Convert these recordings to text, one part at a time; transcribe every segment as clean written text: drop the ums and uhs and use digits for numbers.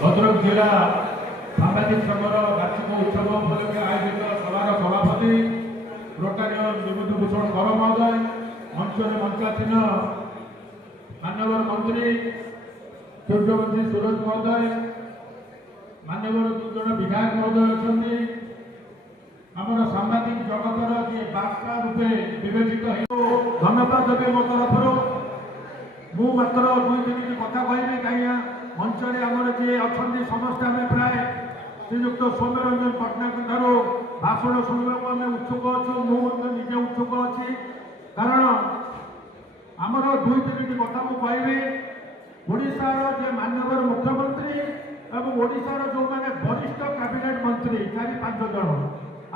भद्रक जिला सामाजिक संघर वार्षिक उत्सव उपलक्षे आयोजित सभार सभापति रोटारियन विभूतिभूषण कर महोदय, मंच मंचासीन मान्यवर मंत्री सूर्यवंशी सूरज महोदय, मान्यवर दुजन विधायक महोदय अच्छा, आमर सांबादिक जगतर जी बार्ता रूपे विवेचित धन्यवाद देवे मो तरफ मु मात्र 2-3 कथा कहबी कहीं मंचरे आमर जी अच्छा समस्त आम प्राय श्रीजुक्त सौम्यरंजन पट्टनायक ठार भाषण शुणा आम उत्सुक अच्छु, मुझे उत्सुक अच्छी कारण आमर 2-3 कथा मुझे ओडिशार जे माननीय मुख्यमंत्री एवं ओडिशार जो मैंने वरिष्ठ कैबिनेट मंत्री 4-5 जन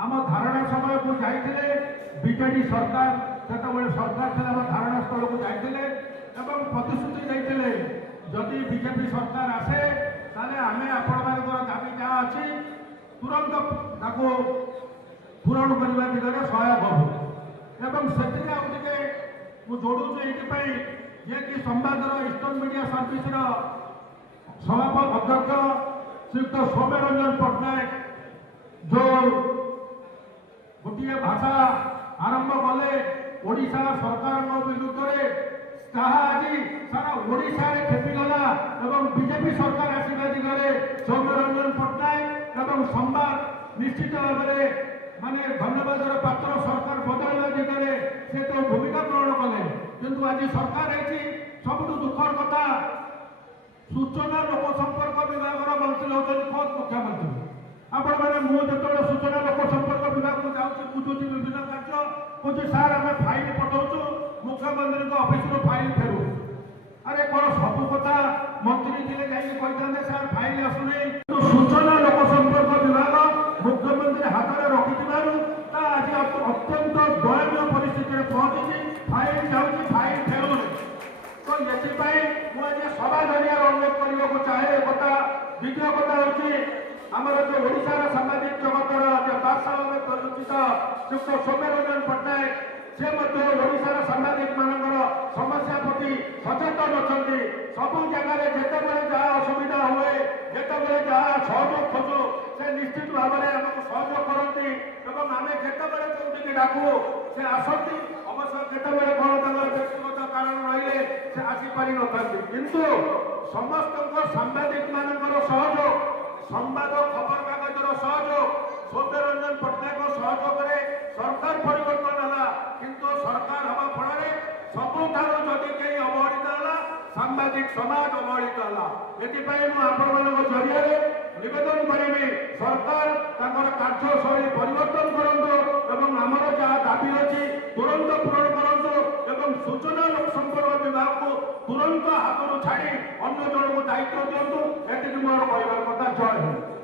आम धारणा समय को जाइए बीजेडी सरकार से सरकार थे आम धारणा स्थल को जाइए प्रतिश्रुति देते जदि बीजेपी सरकार आसे ताले आमे आपण दाबी जहाँ अच्छी तुरंत पूरण करने दिगरे सहायक हूँ से जोड़ू ये जे कि संवादर ईस्टर्न मीडिया सर्विस सभापति अध्यक्ष श्रीयुक्त सौम्यरंजन पट्टनायक जो गोटे भाषा आरंभ कले ओडिशा सरकार विरुद्ध में आज सारा ओडिशा खेपीगला एवं बीजेपी सरकार आसवा दिगरे सौम्यरंजन पट्टनायक एवं संवाद निश्चित भाव में माने धन्यवाद पात्र सरकार बदलवा दिगरे से तो भूमिका ग्रहण कले किंतु आज सरकार सब दुखर कथा सूचना लोक संपर्क विभाग मंत्री होती खुद मुख्यमंत्री आपण मैंने मुझे सूचना लोक संपर्क विभाग को जाऊँगी बुझुची विभिन्न कार्य कौन सार आम फाइल पठाऊ मुख्यमंत्री ऑफिस फाइल फेरू अरे कौन सब कथा मंत्री थे जाते सार फाइल आसुनी सूचना लोक संपर्क विभाग मुख्यमंत्री हाथ में रखि आज अत्यंत दयनीय परिस्थिति पहुंची फाइल जाऊँगी फाइल फेरू तो ये मुझे सभा जरिया अनुरोध करने चाहे कथा द्वितीय कथा हूँ आमर जो ओडिशार सामाजिक जगतर बादशाह भाव परिचित श्रीयुक्त सौम्यरंजन पट्टनायक से ओडिशार सांबादिक मानकर समस्या प्रति सचेतन अच्छा सबू जगह जिते जहाँ असुविधा हुए जिते जहाँ सहयोग खोजु से निश्चित भाव में आमको सहयोग करती आम जिते डाकू से आसती अवश्य केतबे कौन व्यक्तिगत कारण रही से आसीपारी न किंतु समस्त सांबादिक मानकर सहयोग संवाद खबर कागजर सहयोग सौम्यरंजन पट्टनायक सहयोग सरकार परिवर्तन है किंतु सरकार हवा फल सबुठार जदि कहीं अवहेलित है सांबादिक समाज अवहेलित है आपण जरिए निवेदन करी सरकार कार्यशैली परिवर्तन करूँ आमर जहाँ दाबी अच्छी तुरंत पूरण करूँ सूचना लोक संपर्क विभाग को तुरंत हाथ छाड़ी अन्य जन को दायित्व दिंतु ये मोर कहबार कथा जय हिंद।